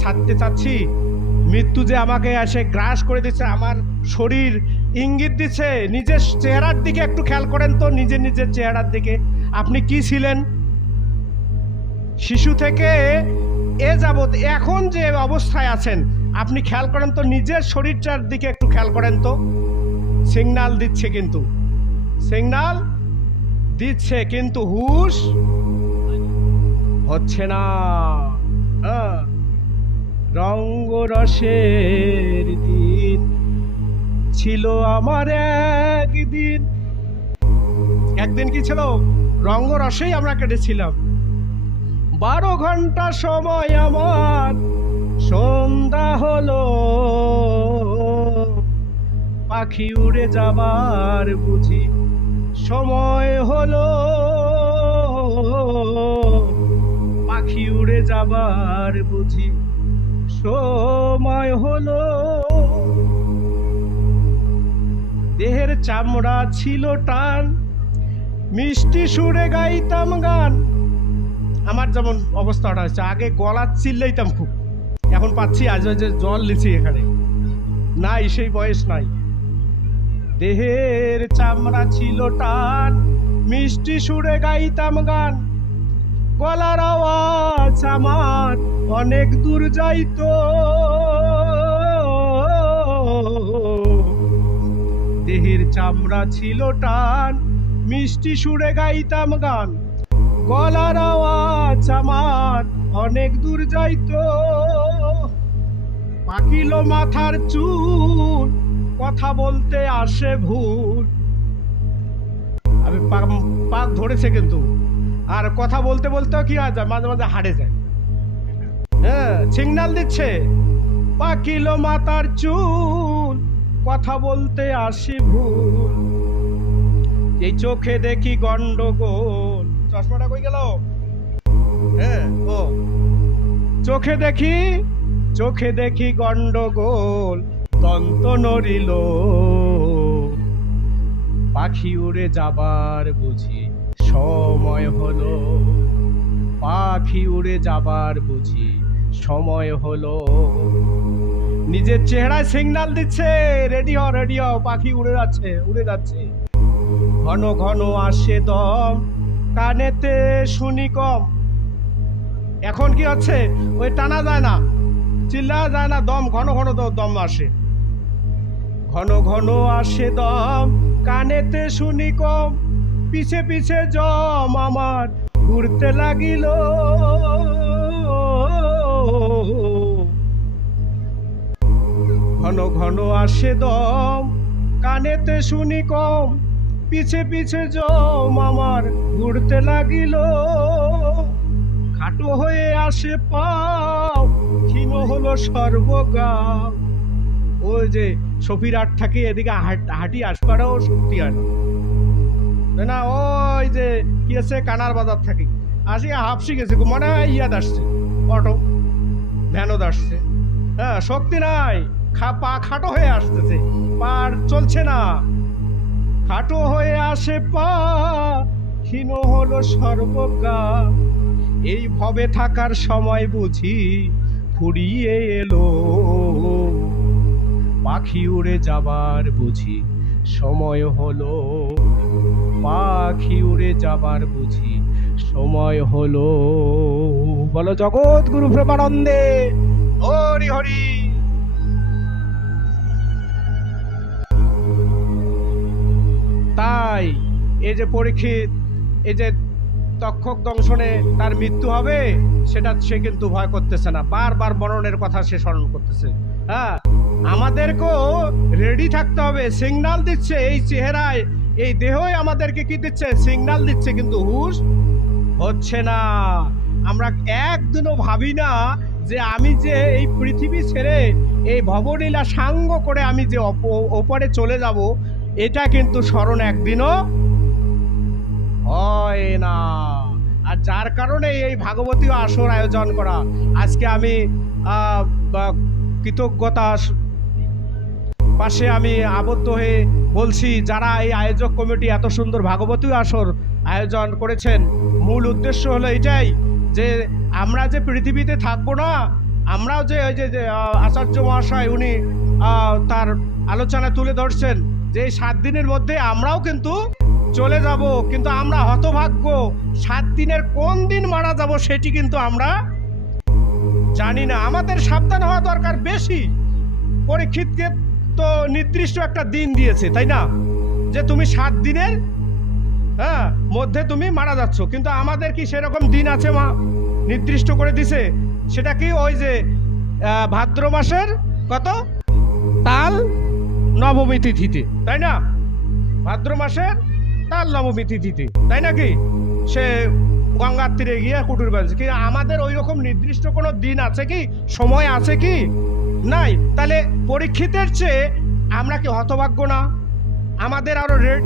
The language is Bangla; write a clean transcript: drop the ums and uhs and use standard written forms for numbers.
ছাড়তে চাচ্ছি, মৃত্যু যে আমাকে এসে গ্রাস করে দিচ্ছে, আমার শরীর ইঙ্গিত দিচ্ছে। নিজের চেহারার দিকে একটু খেয়াল করেন তো, নিজের চেহারার দিকে। আপনি কি ছিলেন শিশু থেকে এ যাবৎ এখন যে অবস্থায় আছেন, আপনি খেয়াল করেন তো, নিজের শরীরটার দিকে একটু খেয়াল করেন তো। সিগনাল দিচ্ছে, কিন্তু সিগনাল দিচ্ছে, কিন্তু হুঁশ হচ্ছে না। রঙ্গরসের দিন ছিল আমার একদিন। একদিন কি ছিল? রঙ্গরসেই আমরা কেটেছিলাম। 12 ঘন্টা সময় আমার, সন্ধ্যা হলো, পাখি উড়ে যাবার বুঝি সময় হলো, পাখি উড়ে যাবার বুঝি সময় হলো। দেহের চামড়া ছিল টান, মিষ্টি সুরে গাইতাম গান। আমার যেমন অবস্থাটা হচ্ছে, আগে গলা চিল্লাইতাম খুব, এখন পাচ্ছি আজ যে জল লিছি এখানে, নাই সেই বয়স নাই। দেহের চামড়া ছিল টান, মিষ্টি সুরে গাইতাম গান, গলার আওয়াজ আমার অনেক দূর যাইতো। দেহের চামড়া ছিল টান, মিষ্টি সুরে গাইতাম গান, গলার আওয়াজ আমার অনেক দূর যাইতো। পাকিল মাথার চুল, কথা বলতে আসে ভুল। আমি পাক ধরেছে কিন্তু, আর কথা বলতে বলতেও কি হয় যায়, মাঝে মাঝে হারে যায়। হ্যাঁ, সিগনাল দিচ্ছে, পাকিল মাথার চুল, কথা বলতে আসে ভুল। এই চোখে দেখি গন্ডগোল। চশমাটা কই গেল? হ্যাঁ, ও চোখে দেখি গন্ডগোল, দন্ত নড়িল, পাখি উড়ে যাবার বুঝি সময় হলো, পাখি উড়ে যাবার বুঝি সময় হলো। নিজের চেহারায় সিগন্যাল দিচ্ছে, রেডি হও, পাখি উড়ে যাচ্ছে। ঘন ঘন আসে দম, কানেতে শুনি কম। এখন কি হচ্ছে, ওই টানা যায় না, চিল্লা যায় না, দম ঘন ঘন দম আসে। ঘন ঘন আসে দম, কানেতে শুনি কম, পিছে পিছে জম আমার ঘুরতে লাগিল। ঘন ঘন আসে দম, কানেতে শুনি কম, পিছে পিছে জম আমার ঘুরতে লাগিল। খাটো হয়ে আসে পাও, ক্ষীণ হলো সর্বগাও। ওই যে সফির আট থাকে, এদিকে হাঁটি আসপাড়াও শক্তি হয় না। ওই যে কি আছে, কানার বাজার থাকে, আসি হাফসি গেছে, মনে হয় ইয়াদ আসছে, অটো ভ্যানও আসছে। হ্যাঁ, শক্তি নাই, পা খাটো হয়ে আসতেছে, পা চলছে না। খাটো হয়ে আসে পা, ক্ষীণ হলো সর্বগা। এই ভবে থাকার সময় বুঝি ফুরিয়ে এলো, পাখি উড়ে যাবার বুঝি সময় হলো, পাখি উড়ে যাবার বুঝি সময় হলো। বলো জগৎ গুরু প্রেমানন্দে হরি হরি। তাই এই যে পরীক্ষিত, এই যে তক্ষক দংশনে তার মৃত্যু হবে, সেটা সে কিন্তু ভয় করতেছে না, বারবার মরণের কথা সে স্মরণ করতেছে। হ্যাঁ, আমাদেরকেও রেডি থাকতে হবে। সিগনাল দিচ্ছে এই চেহারায়, এই দেহই আমাদেরকে কি দিচ্ছে, সিগনাল দিচ্ছে, কিন্তু হুঁশ হচ্ছে না। আমরা একদিনও ভাবি না যে আমি যে এই পৃথিবী ছেড়ে এই ভবলীলা সাঙ্গ করে আমি যে ওপরে চলে যাব, এটা কিন্তু স্মরণ একদিনও হয় না। আর যার কারণে এই ভাগবতীয় আসর আয়োজন করা। আজকে আমি কৃতজ্ঞতার পাশে আমি আবদ্ধ হয়ে বলছি, যারা এই আয়োজক কমিটি এত সুন্দর ভাগবতীয় আসর আয়োজন করেছেন, মূল উদ্দেশ্য হলো এটাই যে আমরা যে পৃথিবীতে থাকবো না, আমরাও যে ওই যে আচার্য মহাশয় উনি তার আলোচনা তুলে ধরছেন যে এই 7 দিনের মধ্যে আমরাও কিন্তু চলে যাব, কিন্তু আমরা হতভাগ্য 7 দিনের কোন দিন মারা যাব সেটি কিন্তু আমরা জানি না। আমাদের সাবধান হওয়া দরকার বেশি। পরীক্ষিতকে তো নির্দিষ্ট একটা দিন দিয়েছে, তাই না, যে তুমি 7 দিনের মধ্যে তুমি মারা যাচ্ছ, কিন্তু আমাদের কি সেরকম দিন আছে মা নির্দিষ্ট করে দিছে? সেটা কি ওই যে ভাদ্র মাসের কত তাল নবমী তিথিতে, তাই না? ভাদ্র মাসের তাল নবমী তিথিতে, তাই নাকি? সে গঙ্গার তীরে গিয়ে কুটুর বাজছে কি? আমাদের ওই রকম নির্দিষ্ট কোনো দিন আছে কি, সময় আছে কি? নাই। তাহলে পরীক্ষিতের চেয়ে আমরা কি হতভাগ্য না? আমাদের আরো